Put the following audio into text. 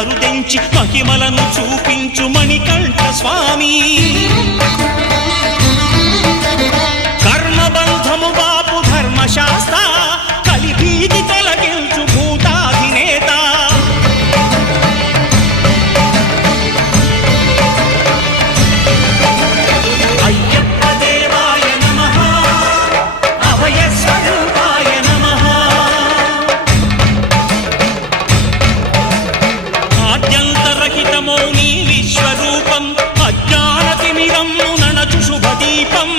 అరుదెంచి మహిమలను చూపించు మణికంఠ స్వామి కర్మబంధము బాపు ధర్మశాస్త్ర కలిభీతి తొలగించు భూతాధినేత అయ్యప్ప దేవాయ నమః అభయ స్వరూపాయ నమః ఆద్యంతరహితమో నీ విశ్వరూపం అజ్ఞానతిమిరము నణచు శుభదీపం